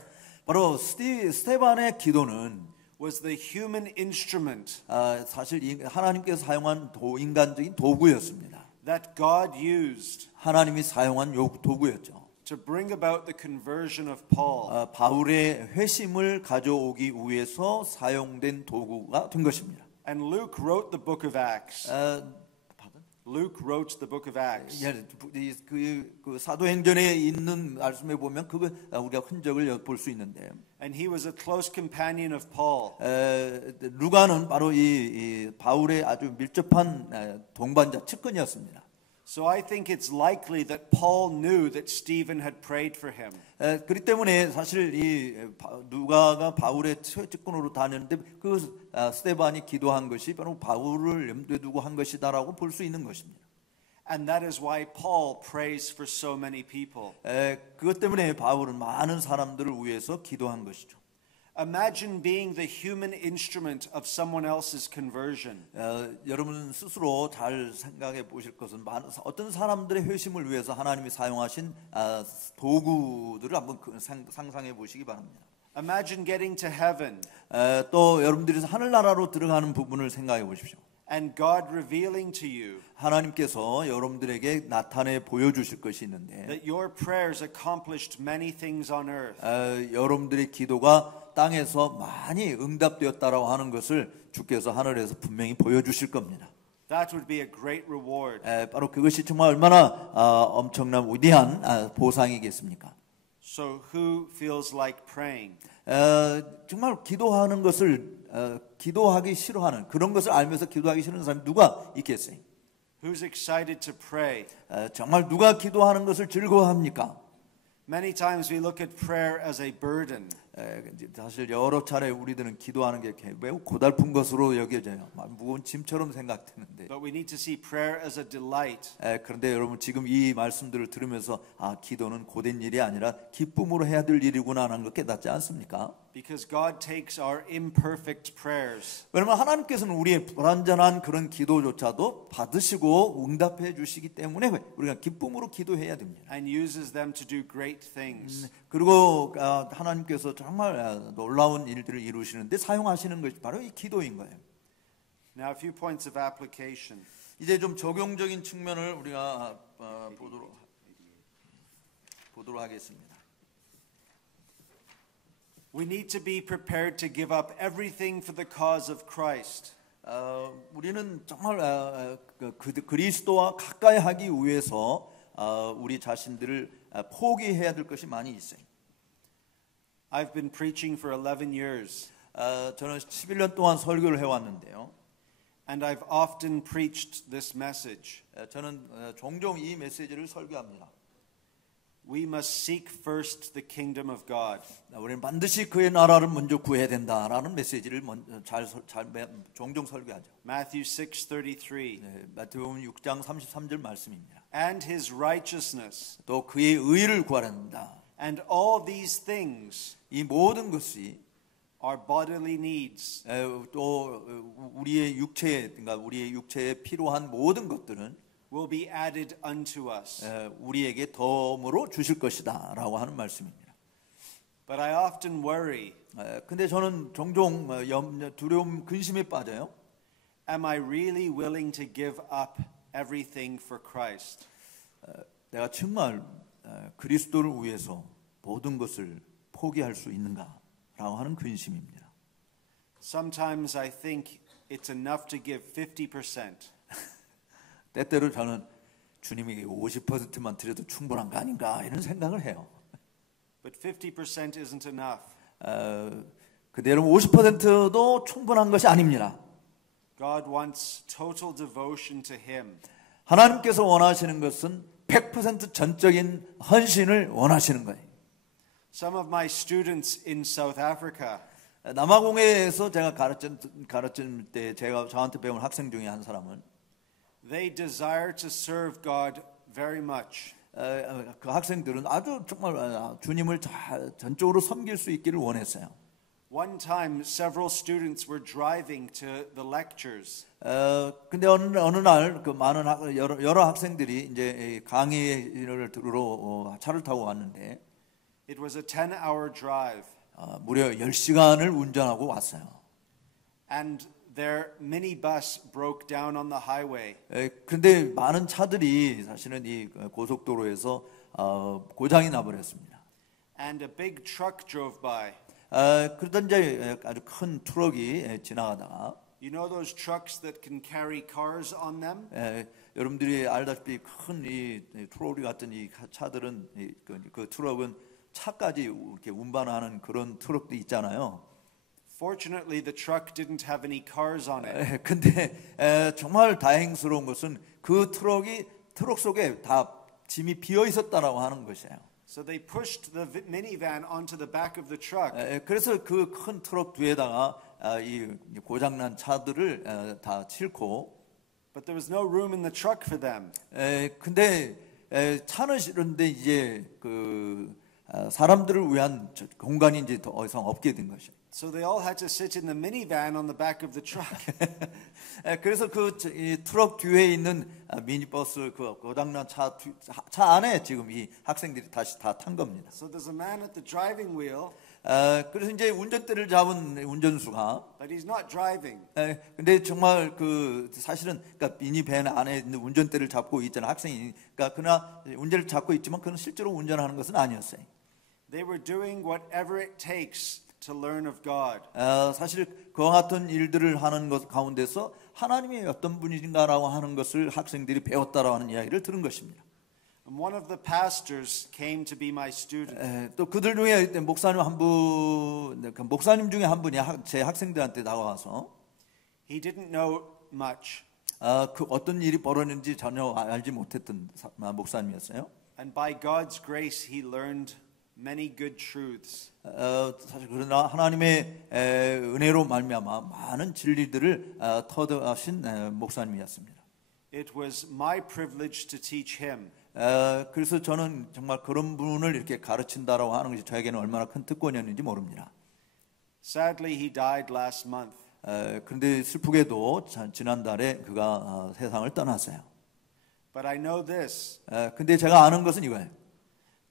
바로 스데반의 기도는 was the human instrument 사실 하나님께서 사용한 인간적인 도구였습니다. that God used 하나님이 사용한 도구였죠. to bring about the conversion of Paul. 바울의 회심을 가져오기 위해서 사용된 도구가 된 것입니다. And Luke wrote the book of Acts. Luke wrote the book of Acts. 그 사도행전에 있는 말씀에 보면 그거 우리가 흔적을 볼 수 있는데. And he was a close companion of Paul. 루가는 바로 이 바울의 아주 밀접한 동반자 측근이었습니다. So I think it's likely that Paul knew that Stephen had prayed for him. 그렇기 때문에 사실 이 누가가 바울의 측근으로 다녔는데 그 스데반이 기도한 것이 바로 바울을 염두에 두고 한 것이다라고 볼 수 있는 것입니다. And that is why Paul prays for so many people. 그것 때문에 바울은 많은 사람들을 위해서 기도한 것이죠. Imagine being the human instrument of someone else's conversion. 여러분 스스로 잘 생각해 보실 것은 어떤 사람들의 회심을 위해서 하나님이 사용하신 도구들을 한번 상상해 보시기 바랍니다. Imagine getting to heaven 또 여러분들이 하늘나라로 들어가는 부분을 생각해 보십시오. and God revealing to you 하나님께서 여러분들에게 나타내 보여주실 것이 있는데 that your prayers accomplished many things on earth. 여러분들의 기도가 땅에서 많이 응답되었다라고 하는 것을 주께서 하늘에서 분명히 보여주실 겁니다. That would be a great reward. 바로 그것이 정말 얼마나 엄청난 위대한 보상이겠습니까? So who feels like praying? 정말 기도하는 것을 기도하기 싫어하는 그런 것을 알면서 기도하기 싫은 사람이 누가 있겠어요? Who's excited to pray? 정말 누가 기도하는 것을 즐거워합니까? Many times we look at prayer as a burden. 사실 여러 차례 우리들은 기도하는 게 매우 고달픈 것으로 여겨져요. 무거운 짐처럼 생각되는데. But we need to see prayer as a delight. 그런데 여러분 지금 이 말씀들을 들으면서 기도는 고된 일이 아니라 기쁨으로 해야 될 일이구나 하는 걸 깨닫지 않습니까? Because God takes our imperfect prayers 왜냐하면 하나님께서는 우리의 불완전한 그런 기도조차도 받으시고 응답해 주시기 때문에 우리가 기쁨으로 기도해야 됩니다. and uses them to do great things. 그리고 하나님께서 정말 놀라운 일들을 이루시는데 사용하시는 것이 바로 이 기도인 거예요. Now a few points of application. 이제 좀 적용적인 측면을 우리가 보도록 하겠습니다. We need to be prepared to give up everything for the cause of Christ. 우리는 정말 그리스도와 가까이 하기 위해서 우리 자신들을 포기해야 될 것이 많이 있어요. I've been preaching for 11 years. 저는 11년 동안 설교를 해왔는데요. And I've often preached this message. 저는 종종 이 메시지를 설교합니다. We must seek first the kingdom of God. 우리는 반드시 그의 나라를 먼저 구해야 된다라는 메시지를 종종 설교하죠. Matthew 6:33. 마태복음 6장 33절 말씀입니다. And his righteousness. 또 그의 의를 구하라 한다. And all these things 이 모든 것이 are bodily needs. 또 우리의 육체에 필요한 모든 것들은 will be added unto us. 우리에게 덤으로 주실 것이다라고 하는 말씀입니다. But I often worry. 근데 저는 종종 두려움, 근심에 빠져요. Am I really willing to give up everything for Christ? 내가 정말 그리스도를 위해서 모든 것을 포기할 수 있는가라고 하는 근심입니다. Sometimes I think it's enough to give 50%. 때때로 저는 주님에게 50%만 드려도 충분한 거 아닌가 이런 생각을 해요. But 50% isn't enough. 근데 여러분 50%도 충분한 것이 아닙니다. God wants total devotion to Him. 하나님께서 원하시는 것은 100% 전적인 헌신을 원하시는 거예요. Some of my students in South Africa 남아공에서 제가 가르칠 때 저한테 배운 학생 중에 한 사람은 they desire to serve God very much. 그 학생들은 아주 정말 주님을 전적으로 섬길 수 있기를 원했어요. One time, several students were driving to the lectures. 근데 어느 날 그 많은 여러 학생들이 이제 강의를 들으러 차를 타고 왔는데 It was a 10-hour drive. 무려 10시간을 운전하고 왔어요. And their minibus broke down on the highway. 그런데 많은 차들이 사실은 이 고속도로에서 고장이 나버렸습니다. And a big truck drove by. 그러던 이제 아주 큰 트럭이 지나가다가 You know those trucks that can carry cars on them? 여러분들이 알다시피 큰 이 트롤리 같은 이 차들은 그 트럭은 차까지 이렇게 운반하는 그런 트럭도 있잖아요. Fortunately, the truck didn't have any cars on it. 근데 정말 다행스러운 것은 그 트럭 속에 다 짐이 비어 있었다라고 하는 것이에요. So they pushed the minivan onto the back of the truck. 그래서 그 큰 트럭 뒤에다가 이 고장난 차들을 다 싣고. But there was no room in the truck for them. 근데 차는 싫은데 이제 그 사람들을 위한 공간이 이제 더 이상 없게 된 것이에요. So they all had to sit in the minivan on the back of the truck. 그래서 이 트럭 뒤에 있는 미니버스 그 고장난 차 안에 지금 이 학생들이 다시 다 탄 겁니다. So there's a man at the driving wheel, 그래서 이제 운전대를 잡은 운전수가 but he's not driving. 근데 정말 그 사실은 그러니까 미니밴 안에 있는 운전대를 잡고 있잖아 학생이. 그러니까 그러나 운전을 잡고 있지만 그는 실제로 운전하는 것은 아니었어요. They were doing whatever it takes to learn of God. 사실 그와 같은 일들을 하는 것 가운데서 하나님이 어떤 분이신가라고 하는 것을 학생들이 배웠다라고 하는 이야기를 들은 것입니다. And one of the pastors came to be my student. 또 그들 중에 목사님 목사님 중에 한 분이 제 학생들한테 나와서 He didn't know much. 그 어떤 일이 벌어졌는지 전혀 알지 못했던 목사님이었어요. And by God's grace he learned many good truths. 사실 그러나 하나님의 은혜로 말미암아 많은 진리들을 터득하신 목사님이었습니다. It was my privilege to teach him. 그래서 저는 정말 그런 분을 이렇게 가르친다라고 하는 것이 저에게는 얼마나 큰 특권이었는지 모릅니다. Sadly, he died last month. 그런데 슬프게도 지난달에 그가 세상을 떠났어요. But I know this. 근데 제가 아는 것은 이거예요.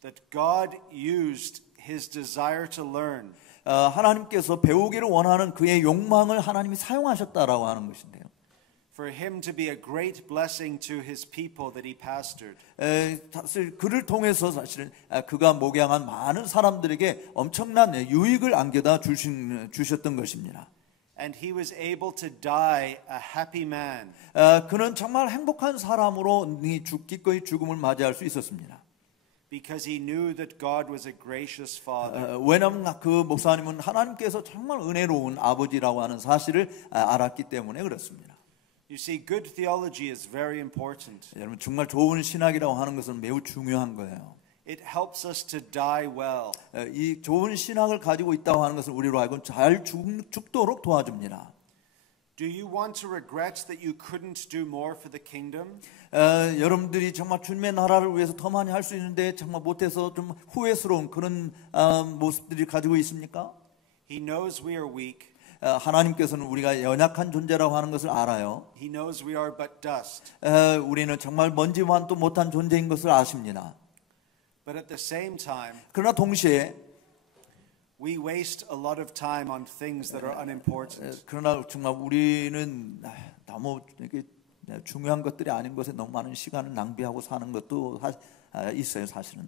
That God used his desire to learn. 하나님께서 배우기를 원하는 그의 욕망을 하나님이 사용하셨다라고 하는 것인데요. For him to be a great blessing to his people that he pastored. 사실 그를 통해서 사실은 그가 목양한 많은 사람들에게 엄청난 유익을 안겨다 주셨던 것입니다. And he was able to die a happy man. 그는 정말 행복한 사람으로 기꺼이 죽음을 맞이할 수 있었습니다. Because he knew that God was a gracious father. 왜냐하면 그 목사님은 하나님께서 정말 은혜로운 아버지라고 하는 사실을 알았기 때문에 그렇습니다. You see, good theology is very important. 여러분 정말 좋은 신학이라고 하는 것은 매우 중요한 거예요. It helps us to die well. 이 좋은 신학을 가지고 있다고 하는 것은 우리로 하여금 잘 죽도록 도와줍니다. Do you want to regret that you couldn't do more for the kingdom? 여러분들이 정말 주님의 나라를 위해서 더 많이 할 수 있는데 정말 못해서 좀 후회스러운 그런 모습들이 가지고 있습니까? He knows we are weak. 하나님께서는 우리가 연약한 존재라고 하는 것을 알아요. He knows we are but dust. 우리는 정말 먼지만 또 못한 존재인 것을 아십니다. But at the same time, 그러나 동시에 we waste a lot of time on things that are unimportant. 그러나 정말 우리는 너무 이렇게 중요한 것들이 아닌 것에 너무 많은 시간을 낭비하고 사는 것도 있어요, 사실은.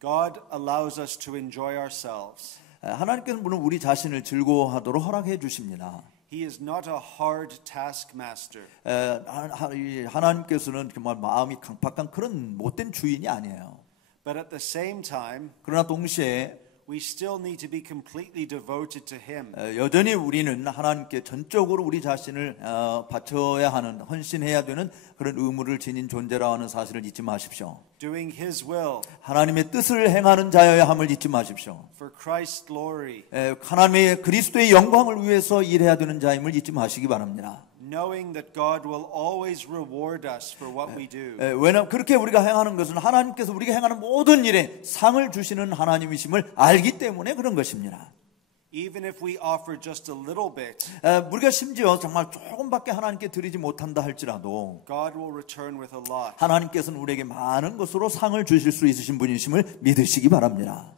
God allows us to enjoy ourselves. 하나님께서는 물론 우리 자신을 즐거워하도록 허락해 주십니다. He is not a hard taskmaster. 하나님께서는 정말 마음이 강팍한 그런 못된 주인이 아니에요. But at the same time, 그러나 동시에 we still need to be completely devoted to Him. 여전히 우리는 하나님께 전적으로 우리 자신을 바쳐야 하는, 헌신해야 되는 그런 의무를 지닌 존재라 하는 사실을 잊지 마십시오. Doing His will. 하나님의 뜻을 행하는 자여야 함을 잊지 마십시오. For Christ's glory. 하나님의 그리스도의 영광을 위해서 일해야 되는 자임을 잊지 마시기 바랍니다. Knowing that God will always reward us for what we do. 왜냐하면 그렇게 우리가 행하는 것은 하나님께서 우리가 행하는 모든 일에 상을 주시는 하나님이심을 알기 때문에 그런 것입니다. Even if we offer just a little bit, 우리가 심지어 정말 조금밖에 하나님께 드리지 못한다 할지라도 God will return with a lot. 하나님께서는 우리에게 많은 것으로 상을 주실 수 있으신 분이심을 믿으시기 바랍니다.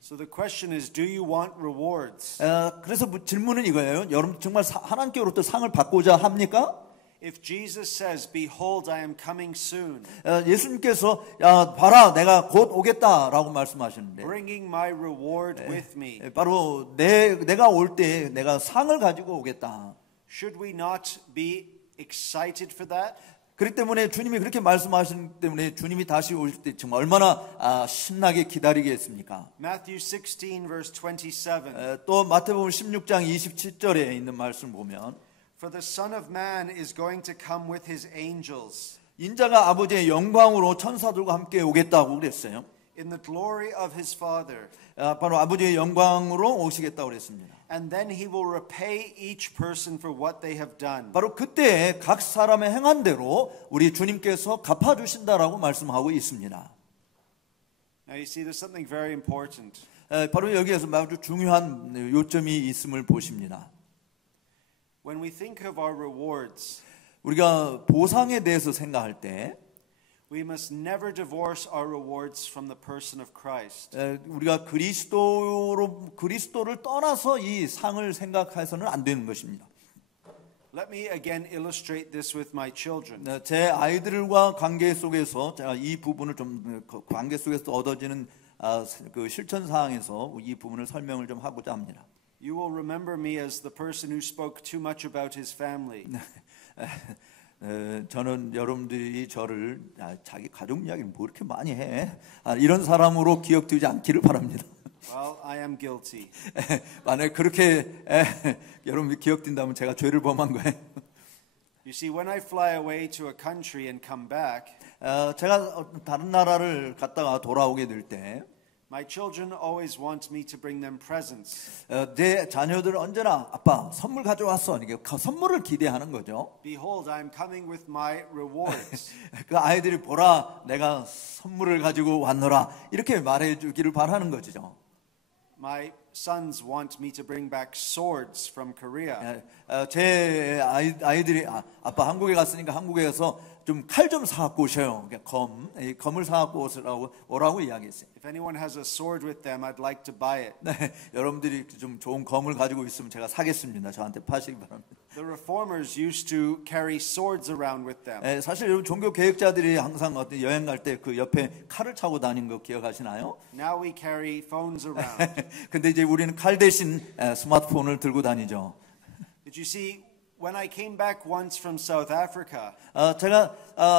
So the question is, do you want rewards? 그래서 질문은 이거예요. 여러분 정말 하나님께로부터 상을 받고자 합니까? If Jesus says, "Behold, I am coming soon," 예수님께서 봐라 내가 곧 오겠다라고 말씀하시는데 bringing my reward with me, 바로 내가 올 때 내가 상을 가지고 오겠다. should we not be excited for that? 그렇기 때문에 주님이 그렇게 말씀하시기 때문에 주님이 다시 오실 때 정말 얼마나 신나게 기다리겠습니까? Matthew 16 verse 27. 또 마태복음 16장 27절에 있는 말씀 보면 For the Son of Man is going to come with his angels 인자가 아버지의 영광으로 천사들과 함께 오겠다고 그랬어요. in the glory of his Father. 바로 아버지의 영광으로 오시겠다고 그랬습니다. And then he will repay each person for what they have done. 바로 그때 각 사람의 행한 대로 우리 주님께서 갚아주신다라고 말씀하고 있습니다. Now you see, there's something very important. 바로 여기에서 아주 중요한 요점이 있음을 보십니다. When we think of our rewards, 우리가 보상에 대해서 생각할 때 we must never divorce our rewards from the person of Christ. 우리가 그리스도를 떠나서 이 상을 생각해서는 안 되는 것입니다. Let me again illustrate this with my children. 제 아이들과 관계 속에서 제가 이 부분을 좀 관계 속에서 얻어지는 그 실천 사항에서 이 부분을 설명을 좀 하고자 합니다. You will remember me as the person who spoke too much about his family. 저는 여러분들이 저를 자기 가족 이야기를 뭐 이렇게 많이 해? 이런 사람으로 기억되지 않기를 바랍니다. Well, I am guilty. 만약 그렇게 여러분이 기억된다면 제가 죄를 범한 거예요. You see, when I fly away to a country and come back, 제가 다른 나라를 갔다가 돌아오게 될 때 my children always want me to bring them presents. 내 자녀들은 언제나 아빠 선물 가져왔어. 이게 선물을 기대하는 거죠. Behold, I am coming with my rewards. 그 아이들이 보라 내가 선물을 가지고 왔노라 이렇게 말해주기를 바라는 거죠. My sons want me to bring back swords from Korea. 제 아이들이 아빠 한국에 갔으니까 한국에 가서 좀 칼 좀 사갖고 오셔요. 검을 사갖고 오라고 이야기했어요. If anyone has a sword with them, I'd like to buy it. 네, 여러분들이 좀 좋은 검을 가지고 있으면 제가 사겠습니다. 저한테 파시기 바랍니다. The reformers used to carry swords around with them. 네, 사실 여러분 종교 개혁자들이 항상 어떤 여행 갈 때 그 옆에 칼을 차고 다니는 거 기억하시나요? Now we carry phones around. 근데 이제 우리는 칼 대신 스마트폰을 들고 다니죠. Did you see? When I came back once from South Africa, 제가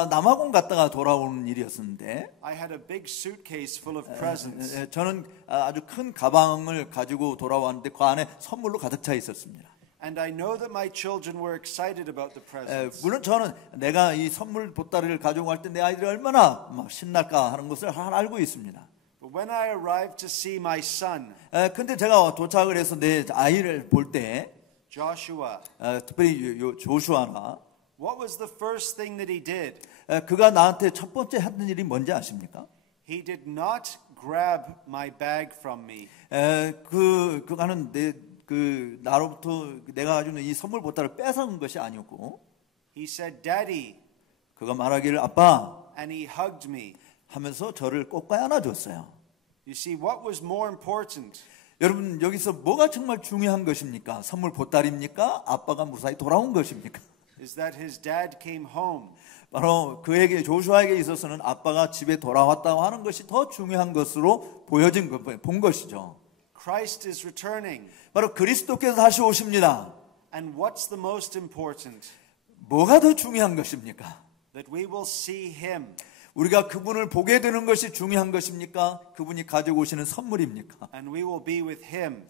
남아공 갔다가 돌아오는 일이었는데 I had a big suitcase full of presents. 저는 아주 큰 가방을 가지고 돌아왔는데 그 안에 선물로 가득 차 있었습니다. And I know that my children were excited about the presents. 물론 저는 내가 이 선물 보따리를 가지고 갈 때 내 아이들이 얼마나 막 신날까 하는 것을 알고 있습니다. But when I arrived to see my son, 근데 제가 도착을 해서 내 아이를 볼 때 Joshua, 특별히 조슈아나 what was the first thing that he did? 그가 나한테 첫 번째 했던 일이 뭔지 아십니까? He did not grab my bag from me. 그가는 나로부터 내가 가지고 있는 이 선물 보따리를 뺏어간 것이 아니었고 He said, "Daddy," 그가 말하기를 아빠 and he hugged me. 하면서 저를 꼭까이 안아줬어요. You see, what was more important? 여러분 여기서 뭐가 정말 중요한 것입니까? 선물 보따리입니까? 아빠가 무사히 돌아온 것입니까? Is that his dad came home. 바로 그에게 조슈아에게 있어서는 아빠가 집에 돌아왔다고 하는 것이 더 중요한 것으로 본 것이죠. Christ is returning. 바로 그리스도께서 다시 오십니다. And what's the most important? 뭐가 더 중요한 것입니까? That we will see him. 우리가 그분을 보게 되는 것이 중요한 것입니까? 그분이 가지고 오시는 선물입니까? And we will be with him.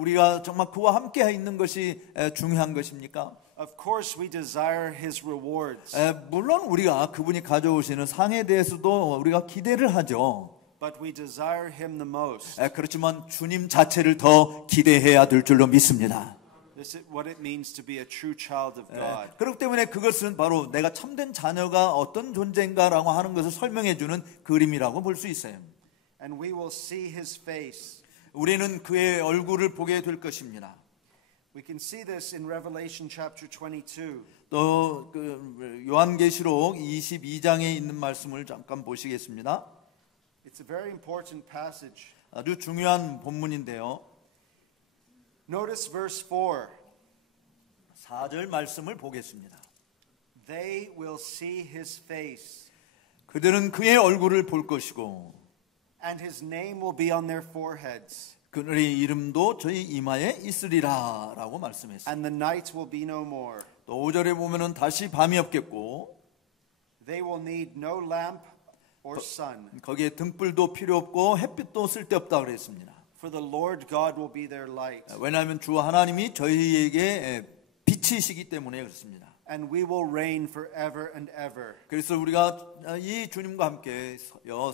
우리가 정말 그와 함께 있는 것이 중요한 것입니까? Of course we desire his rewards. 물론 우리가 그분이 가져오시는 상에 대해서도 우리가 기대를 하죠. But we desire him the most. 그렇지만 주님 자체를 더 기대해야 될 줄로 믿습니다. This is what it means to be a true child of God. 그렇기 때문에 그것은 바로 내가 참된 자녀가 어떤 존재인가라고 하는 것을 설명해 주는 그림이라고 볼 수 있어요. And we will see his face. 우리는 그의 얼굴을 보게 될 것입니다. We can see this in Revelation chapter 22. 또 요한계시록 22장에 있는 말씀을 잠깐 보시겠습니다. It's a very important passage. 아주 중요한 본문인데요. Notice verse 4. 4절 말씀을 보겠습니다. They will see his face. 그들은 그의 얼굴을 볼 것이고 And his name will be on their foreheads. 그들의 이름도 저희 이마에 있으리라 라고 말씀했습니다. And the night will be no more. 또 5절에 보면은 다시 밤이 없겠고 They will need no lamp or sun. 거기에 등불도 필요 없고 햇빛도 쓸데없다 그랬습니다. For the Lord God will be their light. 왜냐하면 주 하나님이 저희에게 빛이시기 때문에 그렇습니다. And we will reign forever and ever. 그래서 우리가 이 주님과 함께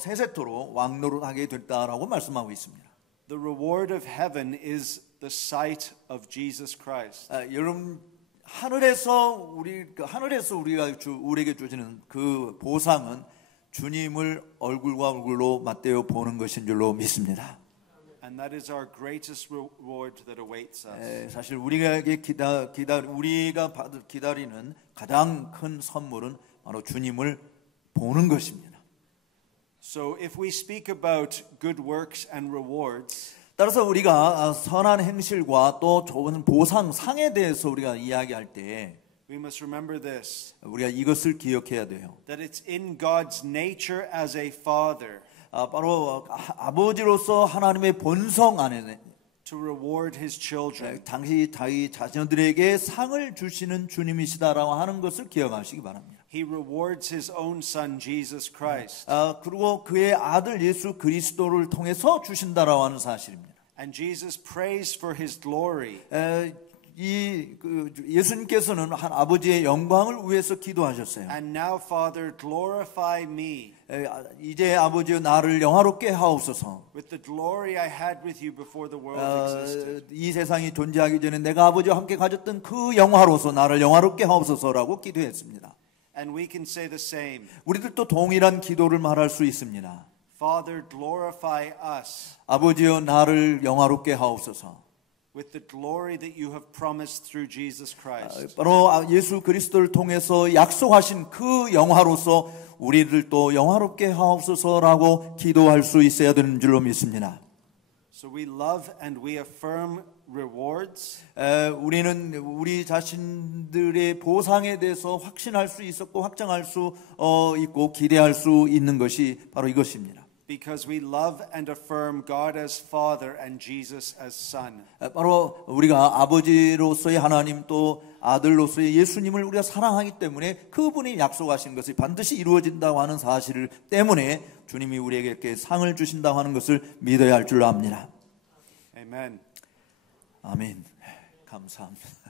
세세토록 왕노릇하게 됐다라고 말씀하고 있습니다. The reward of heaven is the sight of Jesus Christ. 여러분 하늘에서 우리가 우리에게 주시는 그 보상은 주님을 얼굴과 얼굴로 맞대어 보는 것인 줄로 믿습니다. And that is our greatest reward that awaits us. 사실 우리에게 우리가 기다리는 가장 큰 선물은 바로 주님을 보는 것입니다. So if we speak about good works and rewards, 따라서 우리가 선한 행실과 또 좋은 보상, 상에 대해서 우리가 이야기할 때 we must remember this, 우리가 이것을 기억해야 돼요. that it's in God's nature as a father 바로 아버지로서 하나님의 본성 안에 to reward his children. 당시 자기 자녀들에게 상을 주시는 주님이시다라고 하는 것을 기억하시기 바랍니다. He rewards his own son Jesus Christ. 그리고 그의 아들 예수 그리스도를 통해서 주신다라고 하는 사실입니다. And Jesus prays for his glory. 예수님께서는 한 아버지의 영광을 위해서 기도하셨어요. And now, Father, glorify me 이제 아버지여 나를 영화롭게 하옵소서. with the glory I had with you before the world existed. 이 세상이 존재하기 전에 내가 아버지와 함께 가졌던 그 영화로서 나를 영화롭게 하옵소서라고 기도했습니다. And we can say the same. 우리들도 동일한 기도를 말할 수 있습니다. Father, glorify us 아버지여 나를 영화롭게 하옵소서. with the glory that you have promised through Jesus Christ. 바로 예수 그리스도를 통해서 약속하신 그 영화로서 우리들도 영화롭게 하옵소서라고 기도할 수 있어야 되는 줄로 믿습니다. So we love and we affirm rewards. 우리는 우리 자신들의 보상에 대해서 확신할 수 있었고 확정할 수 있고 기대할 수 있는 것이 바로 이것입니다. Because we love and affirm God as Father and Jesus as Son. 바로 우리가 아버지로서의 하나님 또 아들로서의 예수님을 우리가 사랑하기 때문에 그분이 약속하신 것이 반드시 이루어진다고 하는 사실 때문에 주님이 우리에게 이렇게 상을 주신다고 하는 것을 믿어야 할 줄 압니다. Amen. 아멘. 감사합니다.